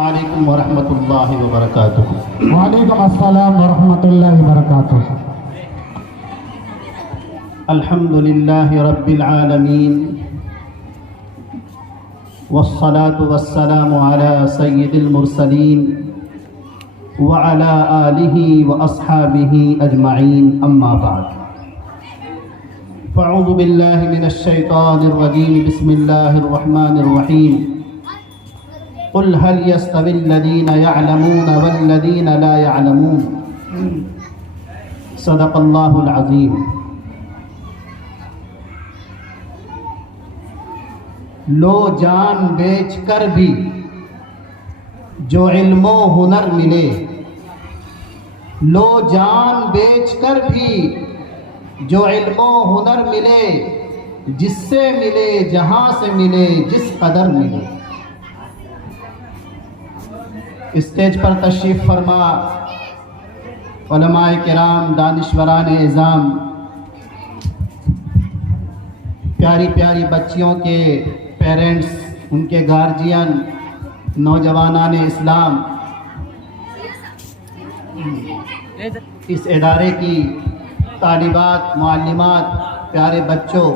علیکم ورحمۃ اللہ وبرکاتہ۔ وعلیکم السلام ورحمۃ اللہ وبرکاتہ۔ الحمد للہ رب العالمین والصلاة والسلام علی سید المرسلین وعلی آلہ واصحابہ اجمعین، اما بعد فاعوذ باللہ من الشیطان الرجیم، بسم اللہ الرحمن الرحیم۔ قل هل يستوي الذين يعلمون والذين لا يعلمون، صدق اللہ العظیم۔ لو جان بیچ کر بھی جو علم و ہنر ملے، لو جان بیچ کر بھی جو علم و ہنر ملے، جس سے ملے جہاں سے ملے جس قدر ملے۔ اسٹیج پر تشریف فرما علماء کرام، دانشوران اعظام، پیاری پیاری بچیوں کے پیرنٹس، ان کے گارجین، نوجوانان اسلام، اس ادارے کی طالبات، معلمات، پیارے بچوں،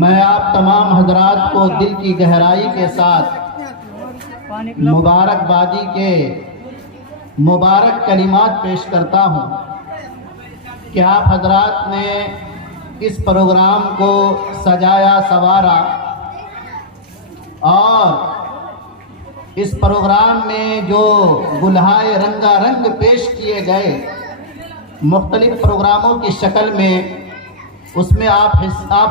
میں آپ تمام حضرات کو دل کی گہرائی کے ساتھ مبارکبادی کے مبارک کلمات پیش کرتا ہوں کہ آپ حضرات نے اس پروگرام کو سجایا سنوارا، اور اس پروگرام میں جو گلہائے رنگا رنگ پیش کیے گئے مختلف پروگراموں کی شکل میں، اس میں آپ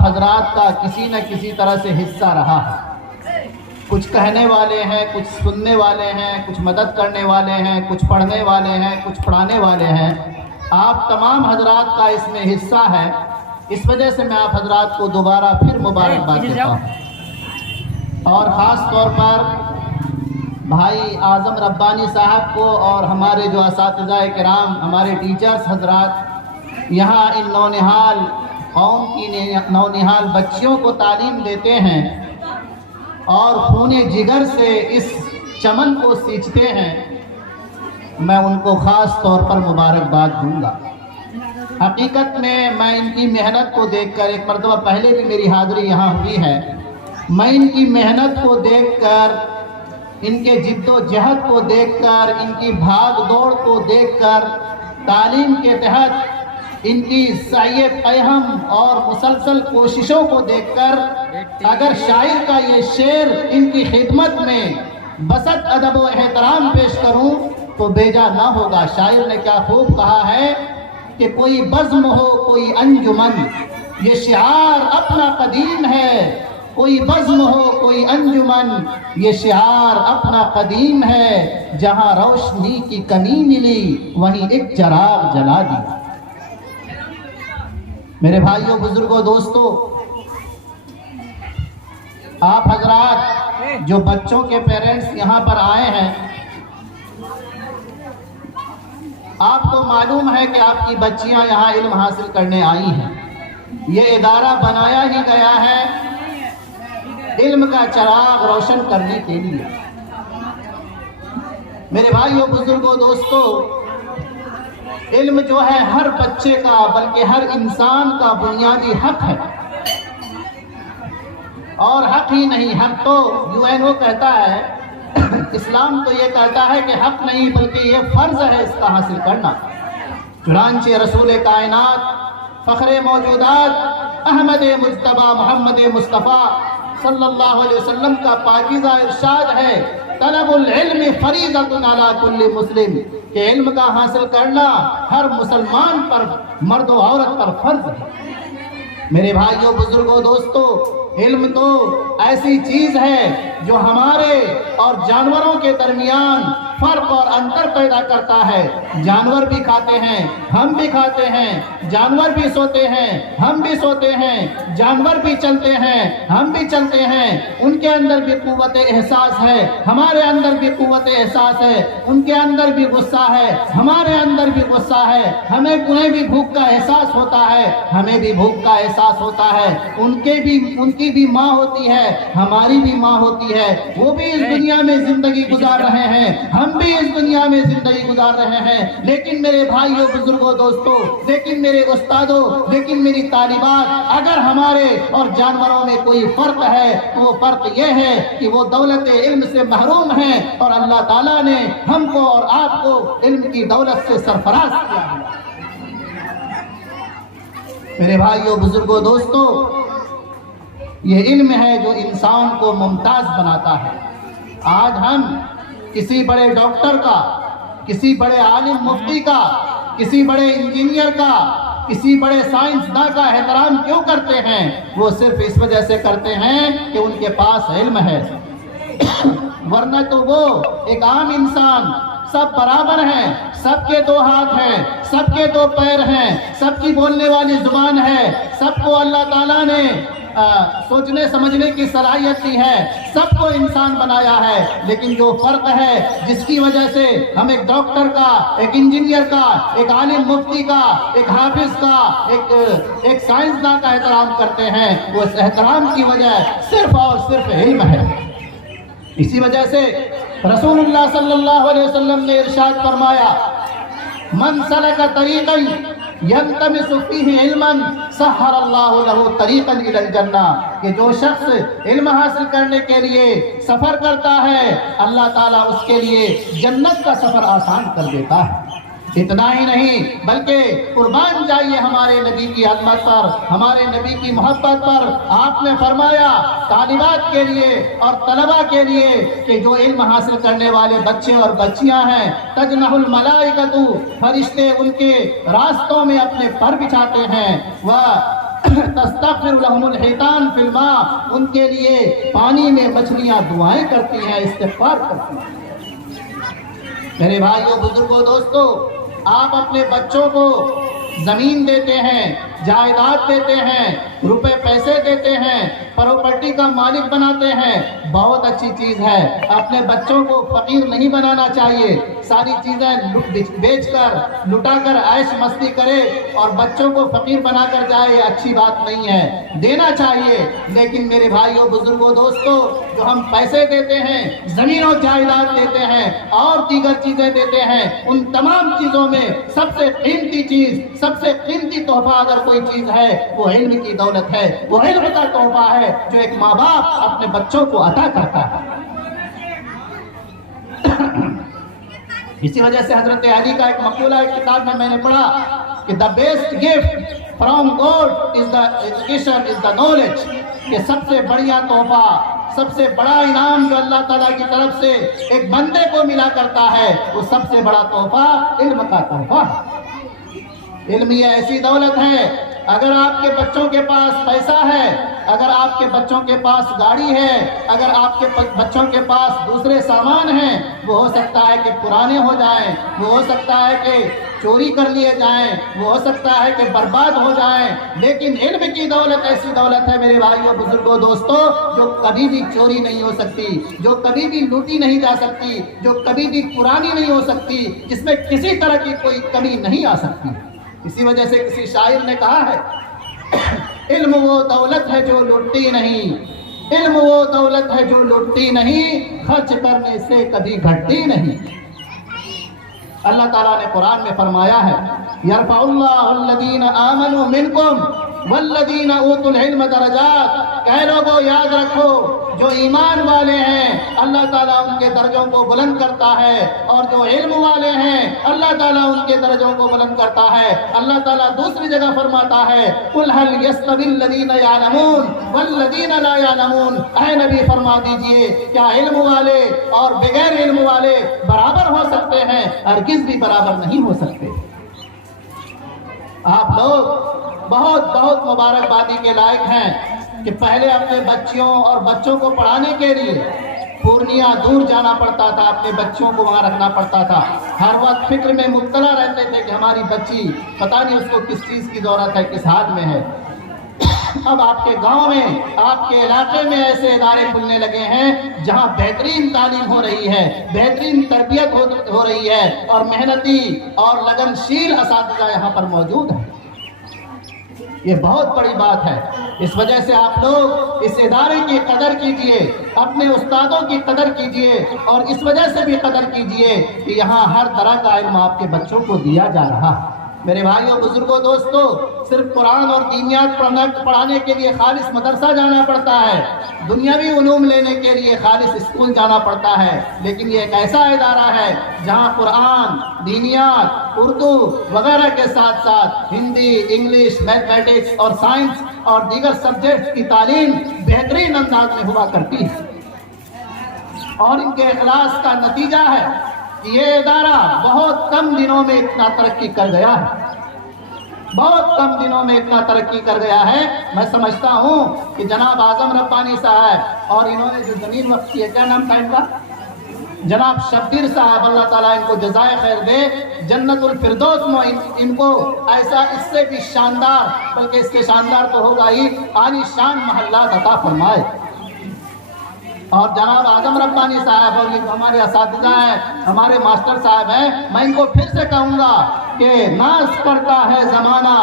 حضرات کا کسی نہ کسی طرح سے حصہ رہا ہے۔ کچھ کہنے والے ہیں، کچھ سننے والے ہیں، کچھ مدد کرنے والے ہیں، کچھ پڑھنے والے ہیں، کچھ پڑھانے والے ہیں۔ آپ تمام حضرات کا اس میں حصہ ہے، اس وجہ سے میں آپ حضرات کو دوبارہ پھر مبارکباد دیتا ہوں۔ اور خاص طور پر بھائی اعظم ربانی صاحب کو اور ہمارے جو اساتذہ کرام، ہمارے ٹیچرز حضرات یہاں ان نونہال قوم کی نونہال بچیوں کو تعلیم دیتے ہیں اور خون جگر سے اس چمن کو سینچتے ہیں، میں ان کو خاص طور پر مبارکباد دوں گا۔ حقیقت میں ان کی محنت کو دیکھ کر، ایک مرتبہ پہلے بھی میری حاضری یہاں ہوئی ہے، میں ان کی محنت کو دیکھ کر، ان کے جد و جہد کو دیکھ کر، ان کی بھاگ دوڑ کو دیکھ کر، تعلیم کے تحت ان کی سعی پیہم اور مسلسل کوششوں کو دیکھ کر، اگر شاعر کا یہ شعر ان کی خدمت میں بسط ادب و احترام پیش کروں تو بیجا نہ ہوگا۔ شاعر نے کیا خوب کہا ہے کہ کوئی بزم ہو کوئی انجمن، یہ شعار اپنا قدیم ہے، کوئی بزم ہو کوئی انجمن، یہ شعار اپنا قدیم ہے، جہاں روشنی کی کمی ملی وہیں ایک چراغ جلا دیا۔ میرے بھائیوں، بزرگوں، دوستوں، آپ حضرات جو بچوں کے پیرنٹس یہاں پر آئے ہیں، آپ کو معلوم ہے کہ آپ کی بچیاں یہاں علم حاصل کرنے آئی ہیں۔ یہ ادارہ بنایا ہی گیا ہے علم کا چراغ روشن کرنے کے لیے۔ میرے بھائیوں، بزرگوں، دوستوں، علم جو ہے ہر بچے کا بلکہ ہر انسان کا بنیادی حق ہے، اور حق ہی نہیں، حق تو UN کہتا ہے، اسلام تو یہ کہتا ہے کہ حق نہیں بلکہ یہ فرض ہے اس کا حاصل کرنا۔ چنانچہ رسول کائنات، فخر موجودات، احمد مجتبی محمد مصطفیٰ صلی اللہ علیہ وسلم کا پاکیزہ ارشاد ہے، طلب العلم فریضۃ علی کل مسلم، کہ علم کا حاصل کرنا ہر مسلمان پر، مرد و عورت پر فرض ہے۔ میرے بھائیوں، بزرگوں، دوستوں، علم تو ایسی چیز ہے جو ہمارے اور جانوروں کے درمیان فرق اور انتر پیدا کرتا ہے۔ جانور بھی کھاتے ہیں، ہم بھی کھاتے ہیں، جانور بھی سوتے ہیں، ہم بھی سوتے ہیں، جانور بھی چلتے ہیں، ہم بھی چلتے ہیں۔ ان کے اندر بھی قوت احساس ہے، ہمارے اندر بھی قوت احساس ہے۔ ان کے اندر بھی غصہ ہے، ہمارے اندر بھی غصہ ہے۔ انہیں بھی بھوک کا احساس ہوتا ہے، ہمیں بھی بھوک کا احساس ہوتا ہے۔ ان کی بھی ماں ہوتی ہے، ہماری بھی ماں ہوتی ہے۔ وہ بھی اس دنیا میں زندگی گزار رہے ہیں، ہم بھی اس دنیا میں زندگی گزار رہے ہیں۔ لیکن میرے بھائیوں، بزرگوں، دوستوں، لیکن میرے استادوں، لیکن میری طالبات، اگر ہمارے اور جانوروں میں کوئی فرق ہے تو وہ فرق یہ ہے کہ وہ دولت علم سے محروم ہیں، اور اللہ تعالیٰ نے ہم کو اور آپ کو علم کی دولت سے سرفراز کیا ہے۔ میرے بھائیوں، بزرگوں، دوستوں، یہ علم ہے جو انسان کو ممتاز بناتا ہے۔ آج ہم کسی بڑے ڈاکٹر کا، کسی بڑے عالم مفتی کا، کسی بڑے انجینئر کا، کسی بڑے سائنسداں کا احترام کیوں کرتے ہیں؟ وہ صرف اس وجہ سے کرتے ہیں کہ ان کے پاس علم ہے، ورنہ تو وہ ایک عام انسان، سب برابر ہیں، سب کے دو ہاتھ ہیں، سب کے دو پیر ہیں، سب کی بولنے والی زبان ہے، سب کو اللہ تعالیٰ نے سوچنے سمجھنے کی صلاحیت دی ہے، سب کو انسان بنایا ہے۔ لیکن جو فرق ہے جس کی وجہ سے ہم ایک ڈاکٹر کا، ایک انجینئر کا، ایک عالم مفتی کا، ایک حافظ کا، ایک سائنسداں کا احترام کرتے ہیں، وہ اس احترام کی وجہ صرف اور صرف علم ہے۔ اسی وجہ سے رسول اللہ صلی اللہ علیہ وسلم نے ارشاد فرمایا، من سلک طریقا یلتمس فیہ علما سہل اللہ لہ طریقا الی الجنہ، کہ جو شخص علم حاصل کرنے کے لیے سفر کرتا ہے، اللہ تعالیٰ اس کے لیے جنت کا سفر آسان کر دیتا ہے۔ اتنا ہی نہیں بلکہ قربان جائیے ہمارے نبی کی عظمت پر، ہمارے نبی کی محبت پر۔ آپ نے فرمایا طالبات کے لیے اور طلباء کے لیے کہ جو علم حاصل کرنے والے بچے اور بچیاں ہیں، تجنح الملائکۃ، فرشتے ان کے راستوں میں اپنے پر بچھاتے ہیں، تستغفر لهم الحیتان فی الماء، ان کے لیے پانی میں مچھلیاں دعائیں کرتی ہیں، استغفار کرتی ہیں۔ میرے بھائیوں، بزرگوں، دوستوں، آپ اپنے بچوں کو زمین دیتے ہیں، جائیداد دیتے ہیں، روپے پیسے دیتے ہیں، پراپرٹی کا مالک بناتے ہیں، بہت اچھی چیز ہے۔ اپنے بچوں کو فقیر نہیں بنانا چاہیے، ساری چیزیں بیچ کر لٹا کر عیش مستی کرے اور بچوں کو فقیر بنا کر جائے، یہ اچھی بات نہیں ہے، دینا چاہیے۔ لیکن میرے بھائیوں، بزرگوں، دوستوں، جو ہم پیسے دیتے ہیں، زمین و جائیداد دیتے ہیں اور دیگر چیزیں دیتے ہیں، ان تمام چیزوں میں سب سے قیمتی چیز، سب سے قیمتی تحفہ اگر کوئی چیز ہے وہ علم کی دولت ہے، وہ علم کا تحفہ ہے جو ایک ماں باپ اپنے بچوں کو عطا کرتا ہے۔ اسی وجہ سے حضرت علی کا ایک مقولہ ایک کتاب میں نے پڑھا کہ the best gift from God is the education is the knowledge، کہ سب سے بڑیا تحفہ، سب سے بڑا انعام جو اللہ تعالیٰ کی طرف سے ایک بندے کو ملا کرتا ہے، وہ سب سے بڑا تحفہ علم کا تحفہ ہے۔ علم یہ ایسی دولت ہے، اگر آپ کے بچوں کے پاس پیسہ ہے، اگر آپ کے بچوں کے پاس گاڑی ہے، اگر آپ کے بچوں کے پاس دوسرے سامان ہیں، وہ ہو سکتا ہے کہ پرانے ہو جائیں، وہ ہو سکتا ہے کہ چوری کر لیے جائیں، وہ ہو سکتا ہے کہ برباد ہو جائیں، لیکن علم کی دولت ایسی دولت ہے میرے بھائیوں، بزرگوں، دوستوں، جو کبھی بھی چوری نہیں ہو سکتی، جو کبھی بھی لوٹی نہیں جا سکتی، جو کبھی بھی پرانی نہیں ہو سکتی، جس میں کسی طرح کی کوئی کمی نہیں آ سکتی۔ اسی وجہ سے کسی شاعر نے کہا ہے، علم وہ دولت ہے جو لٹتی نہیں، علم وہ دولت ہے جو لٹتی نہیں، خرچ کرنے سے کبھی گھٹتی نہیں۔ اللہ تعالیٰ نے قرآن میں فرمایا ہے، یرفع اللہ الذین آمنوا منکم والذین اوتوا العلم درجات، کہ لوگوں یاد رکھو جو ایمان والے ہیں اللہ تعالیٰ ان کے درجوں کو بلند کرتا ہے، اور جو علم والے ہیں اللہ تعالیٰ ان کے درجوں کو بلند کرتا ہے۔ اللہ تعالیٰ دوسری جگہ فرماتا ہے، قل هل يستوي الذین یعلمون والذین لا یعلمون، اے نبی فرما دیجئے کیا علم والے اور بغیر علم والے برابر ہو سکتے ہیں؟ ہرگز بھی برابر نہیں ہو سکتے۔ آپ لوگ بہت بہت مبارکبادی کے لائق ہیں کہ پہلے اپنے بچیوں اور بچوں کو پڑھانے کے لیے پورنیہ دور جانا پڑتا تھا، اپنے بچوں کو وہاں رکھنا پڑتا تھا، ہر وقت فکر میں مبتلا رہتے تھے کہ ہماری بچی پتہ نہیں اس کو کس چیز کی ضرورت ہے، کس حال میں ہے۔ اب آپ کے گاؤں میں، آپ کے علاقے میں ایسے ادارے کھلنے لگے ہیں جہاں بہترین تعلیم ہو رہی ہے، بہترین تربیت ہو رہی ہے، اور محنتی اور لگن شیل اساتذہ یہاں پر موجود ہیں۔ یہ بہت بڑی بات ہے۔ اس وجہ سے آپ لوگ اس ادارے کی قدر کیجئے، اپنے استادوں کی قدر کیجئے، اور اس وجہ سے بھی قدر کیجئے کہ یہاں ہر طرح کا علم آپ کے بچوں کو دیا جا رہا ہے۔ میرے بھائیوں، بزرگوں، دوستوں، صرف قرآن اور دینیات پڑھانے کے لیے خالص مدرسہ جانا پڑتا ہے، دنیاوی علوم لینے کے لیے خالص اسکول جانا پڑتا ہے، لیکن یہ ایک ایسا ادارہ ہے جہاں قرآن، دینیات، اردو وغیرہ کے ساتھ ساتھ ہندی، انگلش، میتھمیٹکس اور سائنس اور دیگر سبجیکٹس کی تعلیم بہترین انداز میں ہوا کرتی ہے، اور ان کے اخلاص کا نتیجہ ہے کہ یہ ادارہ بہت کم دنوں میں اتنا ترقی کر گیا ہے، بہت کم دنوں میں اتنا ترقی کر گیا ہے۔ میں سمجھتا ہوں کہ جناب اعظم ربانی صاحب اور انہوں نے جو زمین وقف کی ہے، کیا نام تھا ان کا؟ جناب شبیر صاحب، اللہ تعالیٰ ان کو جزائے خیر دے، جنت الفردوس میں ان کو ایسا اس سے بھی شاندار، بلکہ اس کے شاندار تو ہوگا ہی، عالی شان محلات عطا فرمائے۔ اور جناب اعظم ربانی صاحب اور یہ ہمارے اساتذہ ہیں، ہمارے ماسٹر صاحب ہیں، میں ان کو پھر سے کہوں گا کہ ناز کرتا ہے زمانہ،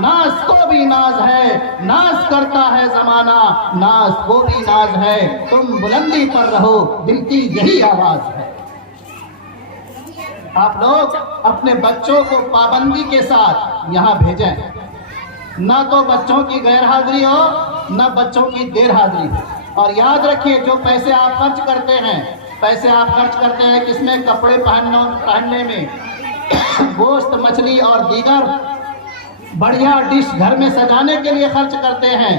ناز کو بھی ناز ہے، ناز کرتا ہے زمانہ، ناز کو بھی ناز ہے، تم بلندی پر رہو، دل کی یہی آواز ہے۔ آپ لوگ اپنے بچوں کو پابندی کے ساتھ یہاں بھیجیں، نہ تو بچوں کی غیر حاضری ہو، نہ بچوں کی دیر حاضری ہو۔ اور یاد رکھیے، جو پیسے آپ خرچ کرتے ہیں کس میں؟ کپڑے پہننے میں، گوشت، مچھلی اور دیگر بڑھیا ڈش گھر میں سجانے کے لیے خرچ کرتے ہیں،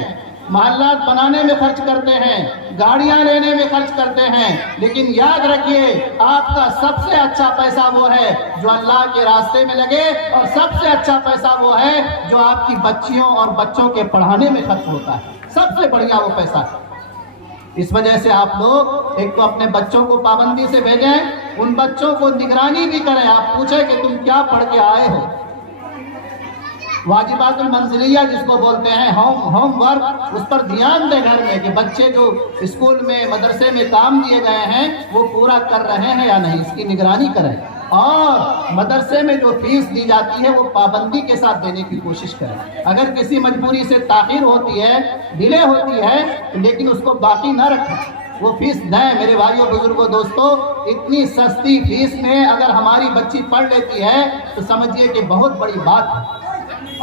محلات بنانے میں خرچ کرتے ہیں، گاڑیاں لینے میں خرچ کرتے ہیں، لیکن یاد رکھیے آپ کا سب سے اچھا پیسہ وہ ہے جو اللہ کے راستے میں لگے، اور سب سے اچھا پیسہ وہ ہے جو آپ کی بچیوں اور بچوں کے پڑھانے میں خرچ ہوتا ہے، سب سے بڑھیا وہ پیسہ ہے۔ اس وجہ سے آپ لوگ ایک تو اپنے بچوں کو پابندی سے بھیجیں، ان بچوں کو نگرانی بھی کریں، آپ پوچھیں کہ تم کیا پڑھ کے آئے ہو، واجبات المنزلیہ جس کو بولتے ہیں، ہوم ورک، اس پر دھیان دیں گھر میں کہ بچے جو اسکول میں، مدرسے میں کام دیے گئے ہیں وہ پورا کر رہے ہیں یا نہیں، اس کی نگرانی کریں، اور مدرسے میں جو فیس دی جاتی ہے وہ پابندی کے ساتھ دینے کی کوشش کریں۔ اگر کسی مجبوری سے تاخیر ہوتی ہے، ڈیلے ہوتی ہے، لیکن اس کو باقی نہ رکھیں، وہ فیس دیں۔ میرے بھائیوں، بزرگوں، دوستوں، اتنی سستی فیس میں اگر ہماری بچی پڑھ لیتی ہے تو سمجھیے کہ بہت بڑی بات ہے۔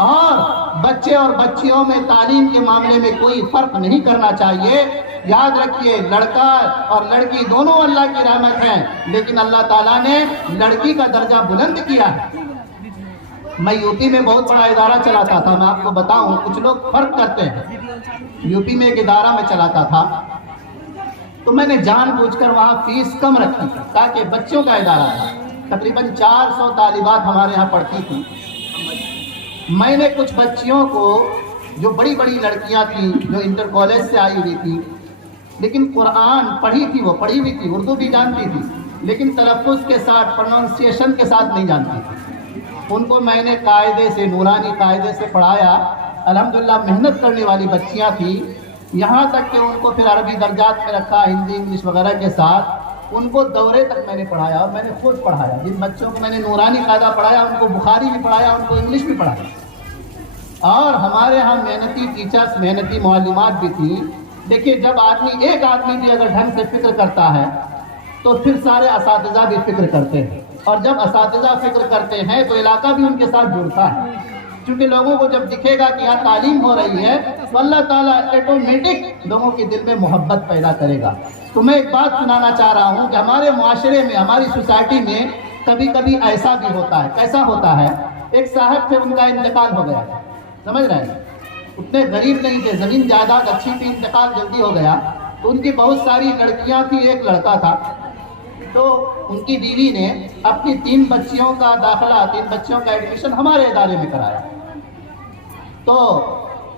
اور بچے اور بچیوں میں تعلیم کے معاملے میں کوئی فرق نہیں کرنا چاہیے۔ یاد رکھیے، لڑکا اور لڑکی دونوں اللہ کی رحمت ہیں، لیکن اللہ تعالیٰ نے لڑکی کا درجہ بلند کیا ہے۔ میں یو پی میں بہت بڑا ادارہ چلاتا تھا، میں آپ کو بتاؤں، کچھ لوگ فرق کرتے ہیں، یو پی میں ایک ادارہ میں چلاتا تھا، تو میں نے جان بوجھ کر وہاں فیس کم رکھی تاکہ بچوں کا ادارہ تھا، تقریباً 400 طالبات ہمارے یہاں پڑھتی تھیں۔ میں نے کچھ بچیوں کو، جو بڑی بڑی لڑکیاں تھیں، جو انٹر کالج سے آئی ہوئی تھی، لیکن قرآن پڑھی ہوئی تھی، اردو بھی جانتی تھی، لیکن تلفظ کے ساتھ، پروننسیشن کے ساتھ نہیں جانتی تھی، ان کو میں نے قاعدے سے، نورانی قاعدے سے پڑھایا۔ الحمدللہ محنت کرنے والی بچیاں تھیں، یہاں تک کہ ان کو پھر عربی درجات میں رکھا، ہندی، انگلش وغیرہ کے ساتھ، ان کو دورے تک میں نے پڑھایا، اور میں نے خود پڑھایا۔ جن بچوں کو میں نے نورانی قاعدہ پڑھایا ان کو بخاری بھی پڑھایا، ان کو انگلش بھی پڑھایا۔ اور ہمارے ہاں محنتی ٹیچرز، محنتی معلمات بھی تھیں۔ دیکھیے، جب ایک آدمی بھی اگر ڈھنگ سے فکر کرتا ہے تو پھر سارے اساتذہ بھی فکر کرتے ہیں، اور جب اساتذہ فکر کرتے ہیں تو علاقہ بھی ان کے ساتھ جڑتا ہے، کیونکہ لوگوں کو جب دکھے گا کہ یہاں تعلیم ہو رہی ہے تو اللہ تعالیٰ آٹومیٹک لوگوں کے دل میں محبت پیدا کرے گا۔ تو میں ایک بات سنانا چاہ رہا ہوں کہ ہمارے معاشرے میں، ہماری سوسائٹی میں کبھی کبھی ایسا بھی ہوتا ہے۔ کیسا ہوتا ہے؟ ایک صاحب تھے، ان کا انتقال ہو گیا، سمجھ رہے ہیں، اتنے غریب نہیں تھے، زمین جائیداد اچھی تھی، انتقال جلدی ہو گیا، تو ان کی بہت ساری لڑکیاں تھیں، ایک لڑکا تھا، تو ان کی بیوی نے اپنی 3 بچیوں کا داخلہ، 3 بچیوں کا ایڈمیشن ہمارے ادارے میں کرایا۔ تو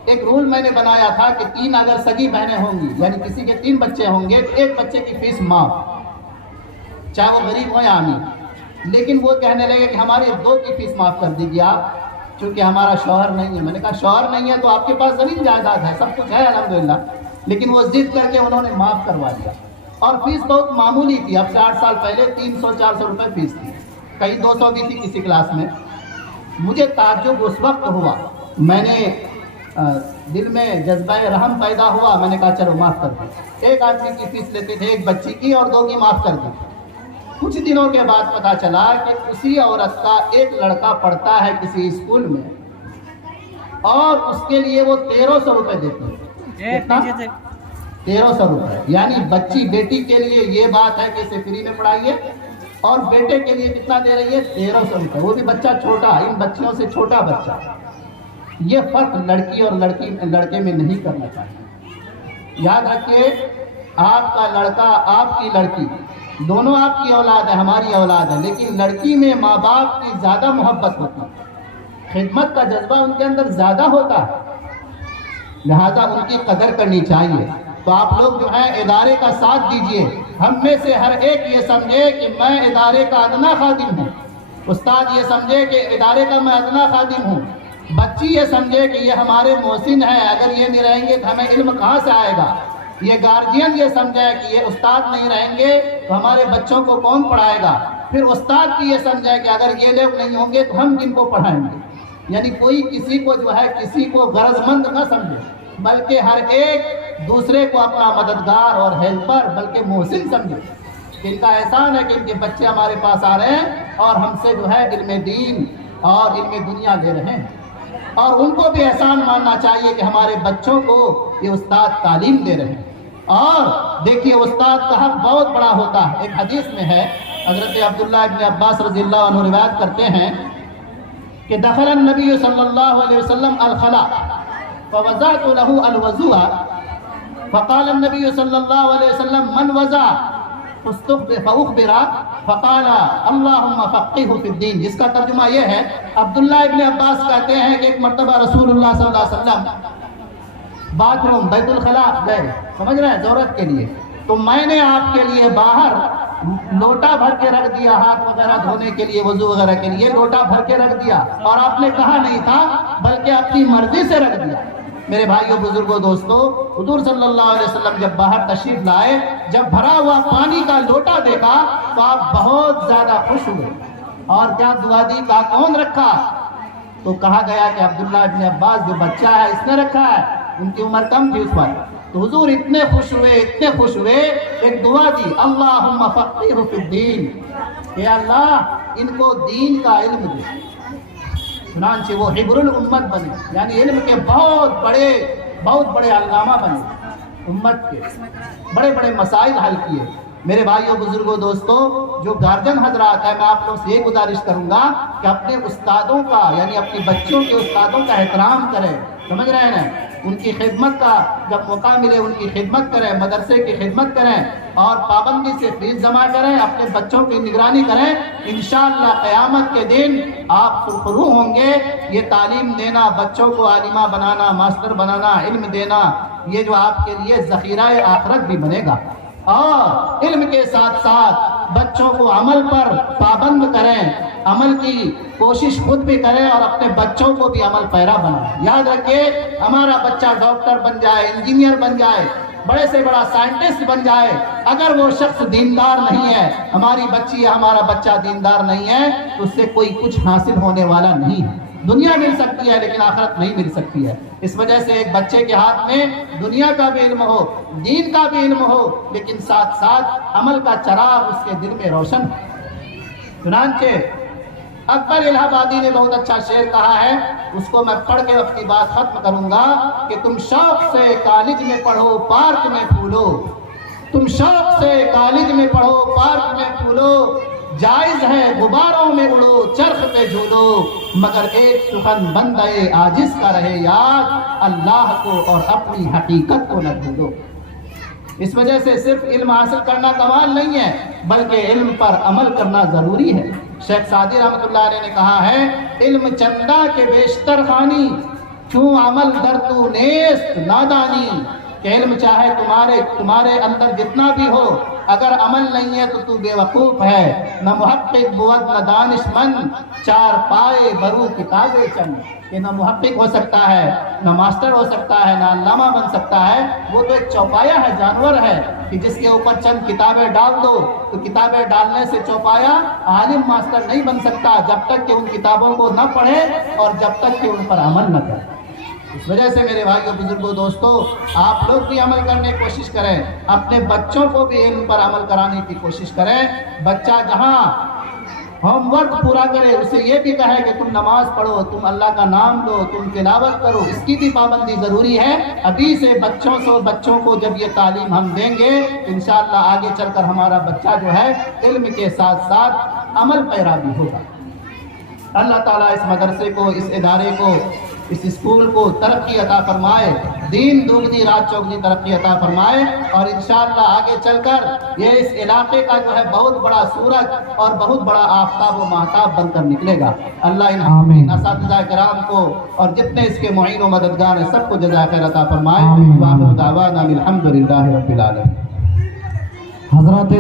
ایک رول میں نے بنایا تھا کہ 3 اگر سگی بہنیں ہوں گی، یعنی کسی کے 3 بچے ہوں گے تو ایک بچے کی فیس معاف، چاہے وہ غریب ہو یا امیر۔ لیکن وہ کہنے لگے کہ ہماری 2 کی فیس معاف کر دیجیے آپ، چونکہ ہمارا شوہر نہیں ہے۔ میں نے کہا شوہر نہیں ہے تو آپ کے پاس زمین جائیداد ہے، سب کچھ ہے الحمدللہ، لیکن وہ ضد کر کے انہوں نے معاف کروا دیا۔ اور فیس بہت معمولی تھی، اب سے 8 سال پہلے 300-400 روپے فیس تھی، کہیں 200 بھی تھی کسی کلاس میں۔ مجھے تعجب اس وقت ہوا، میں نے دل میں جذبہ رحم پیدا ہوا، میں نے کہا چلو معاف کر دیں۔ ایک آدمی کی فیس لیتے تھے، ایک بچی کی، اور 2 کی معاف کر دی۔ کچھ دنوں کے بعد پتا چلا کہ اسی عورت کا ایک لڑکا پڑھتا ہے کسی اسکول میں، اور اس کے لیے وہ 1300 روپے دیتی ہے۔ کتنا؟ 1300 روپے، یعنی بچی بیٹی کے لیے یہ بات ہے کہ اسے فری میں پڑھائیے، اور بیٹے کے لیے کتنا دے رہی ہے؟ 1300 روپے، وہ بھی بچہ چھوٹا، ان بچیوں سے چھوٹا بچہ۔ یہ فرق لڑکی اور لڑکے میں نہیں کرنا چاہیے۔ یاد رکھیے، آپ کا لڑکا، آپ کی لڑکی، دونوں آپ کی اولاد ہے، ہماری اولاد ہے، لیکن لڑکی میں ماں باپ کی زیادہ محبت ہوتی ہے، خدمت کا جذبہ ان کے اندر زیادہ ہوتا ہے، لہذا ان کی قدر کرنی چاہیے۔ تو آپ لوگ جو ہے ادارے کا ساتھ دیجئے۔ ہم میں سے ہر ایک یہ سمجھے کہ میں ادارے کا ادنا خادم ہوں، استاد یہ سمجھے کہ ادارے کا میں ادنا خادم ہوں، بچی یہ سمجھے کہ یہ ہمارے محسن ہیں، اگر یہ نہیں رہیں گے تو ہمیں علم کہاں سے آئے گا۔ یہ گارجین یہ سمجھے کہ یہ استاد نہیں رہیں گے تو ہمارے بچوں کو کون پڑھائے گا۔ پھر استاد بھی یہ سمجھے کہ اگر یہ لوگ نہیں ہوں گے تو ہم کن کو پڑھائیں گے۔ یعنی کوئی کسی کو جو ہے کسی کو غرض مند نہ سمجھے، بلکہ ہر ایک دوسرے کو اپنا مددگار اور ہیلپر بلکہ محسن سمجھے کہ ان کا احسان ہے کہ ان کے بچے ہمارے پاس آ رہے ہیں اور ہم سے جو ہے علم دین اور علم دنیا لے رہے ہیں، اور ان کو بھی احسان ماننا چاہیے کہ ہمارے بچوں کو یہ استاد تعلیم دے رہے ہیں۔ اور دیکھیے استاد کا حق بہت بڑا ہوتا ہے۔ ایک حدیث میں ہے، حضرت عبداللہ ابن عباس رضی اللہ عنہ روایت کرتے ہیں کہ دخل النبی صلی اللہ علیہ وسلم الخلاء فوضعت له الوضوء فقال النبی صلی اللہ علیہ وسلم من وضع فاخبر فقال اللہم فقہہ فی الدین، جس کا ترجمہ یہ ہے، عبداللہ ابن عباس کہتے ہیں کہ ایک مرتبہ رسول اللہ صلی اللہ علیہ وسلم باتھ روم بیت الخلاء گئے، سمجھ رہے ہیں، ضرورت کے لیے، تو میں نے آپ کے لیے باہر لوٹا بھر کے رکھ دیا، ہاتھ وغیرہ دھونے کے لیے، وضو وغیرہ کے لیے لوٹا بھر کے رکھ دیا، اور آپ نے کہا نہیں تھا بلکہ اپنی مرضی سے رکھ دیا۔ میرے بھائیوں بزرگوں دوستو، حضور صلی اللہ علیہ وسلم جب باہر تشریف لائے، جب بھرا ہوا پانی کا لوٹا دیکھا تو آپ بہت زیادہ خوش ہوئے، اور کیا دعا دی، کہا کون رکھا؟ تو کہا گیا کہ عبداللہ ابن عباس جو بچہ ہے اس نے رکھا ہے، ان کی عمر کم تھی اس وقت۔ تو حضور اتنے خوش ہوئے، ایک دعا دی، اللہم فقہہ فی الدین، کہ اللہ ان کو دین کا علم دے۔ چنانچہ وہ حبر الامت بنے، یعنی علم کے بہت بڑے علامہ بنے، امت کے بڑے بڑے مسائل حل کیے۔ میرے بھائیوں بزرگوں دوستو، جو گارجن حضرات ہیں، میں آپ لوگوں سے یہ گزارش کروں گا کہ اپنے استادوں کا، یعنی اپنی بچوں کے استادوں کا احترام کریں، سمجھ رہے ہیں، ان کی خدمت کا جب موقع ملے ان کی خدمت کریں، مدرسے کی خدمت کریں، اور پابندی سے فیس جمع کریں، اپنے بچوں کی نگرانی کریں۔ انشاءاللہ قیامت کے دن آپ سرخرو ہوں گے۔ یہ تعلیم دینا، بچوں کو عالمہ بنانا، ماسٹر بنانا، علم دینا، یہ جو آپ کے لیے ذخیرہ آخرت بھی بنے گا۔ اور علم کے ساتھ ساتھ بچوں کو عمل پر پابند کریں، عمل کی کوشش خود بھی کریں اور اپنے بچوں کو بھی عمل پیرا بنائیں۔ یاد رکھیے، ہمارا بچہ ڈاکٹر بن جائے، انجینئر بن جائے، بڑے سے بڑا سائنٹسٹ بن جائے، اگر وہ شخص دیندار نہیں ہے، ہماری بچی یا ہمارا بچہ دیندار نہیں ہے، تو اس سے کوئی کچھ حاصل ہونے والا نہیں ہے۔ دنیا مل سکتی ہے لیکن آخرت نہیں مل سکتی ہے۔ اس وجہ سے ایک بچے کے ہاتھ میں دنیا کا بھی علم ہو، دین کا بھی علم ہو، لیکن ساتھ ساتھ عمل کا چراغ اس کے دل میں روشن ہو۔ چنانچہ اکبر الہ آبادی نے بہت اچھا شعر کہا ہے، اس کو میں پڑھ کے اپنی بات ختم کروں گا کہ تم شوق سے کالج میں پڑھو، پارک میں پھولو، تم شوق سے کالج میں پڑھو، پارک میں پھولو، جائز ہے غباروں میں اڑو، چرخ پہ جھولو، مگر ایک سخن بندے عاجز کا رہے یاد، اللہ کو اور اپنی حقیقت کو نہ بھولو۔ اس وجہ سے صرف علم حاصل کرنا کمال نہیں ہے، بلکہ علم پر عمل کرنا ضروری ہے۔ شیخ سعدی رحمۃ اللہ علیہ نے کہا ہے، علم چندہ کے بیشتر خوانی، کیوں عمل در تو نیست نادانی، کہ علم چاہے تمہارے اندر جتنا بھی ہو، اگر عمل نہیں ہے تو بے وقوف ہے۔ نہ محقق بود نہ دانش مند، چار پائے برو کتاب چند، کہ نہ محقق ہو سکتا ہے، نہ ماسٹر ہو سکتا ہے، نہ علامہ بن سکتا ہے، وہ تو ایک چوپایا ہے، جانور ہے، کہ جس کے اوپر چند کتابیں ڈال دو تو کتابیں ڈالنے سے چوپایا عالم ماسٹر نہیں بن سکتا جب تک کہ ان کتابوں کو نہ پڑھے اور جب تک کہ ان پر عمل نہ کرے۔ اس وجہ سے میرے بھائیوں، بزرگوں، دوستوں، آپ لوگ بھی عمل کرنے کی کوشش کریں، اپنے بچوں کو بھی علم پر عمل کرانے کی کوشش کریں۔ بچہ جہاں ہوم ورک پورا کرے، اسے یہ بھی کہے کہ تم نماز پڑھو، تم اللہ کا نام لو، تم تلاوت کرو، اس کی بھی پابندی ضروری ہے۔ ابھی سے بچوں کو جب یہ تعلیم ہم دیں گے، انشاءاللہ آگے چل کر ہمارا بچہ جو ہے علم کے ساتھ ساتھ عمل پیرا بھی ہوگا۔ اللہ تعالیٰ اس مدرسے کو، اس ادارے کو، اس اسکول کو ترقی عطا فرمائے، دین دوگنی رات چوگنی ترقی عطا فرمائے، اور انشاءاللہ آگے چل کر یہ اس علاقے کا جو ہے بہت بڑا سورج اور بہت بڑا آفتاب و مہتاب بن کر نکلے گا۔ اللہ ان اساتذہ کرام کو اور جتنے اس کے معین و مددگار ہیں سب کو جزائے خیر عطا فرمائے۔ وآخر دعوانا الحمدللہ رب العالمین۔ حضرات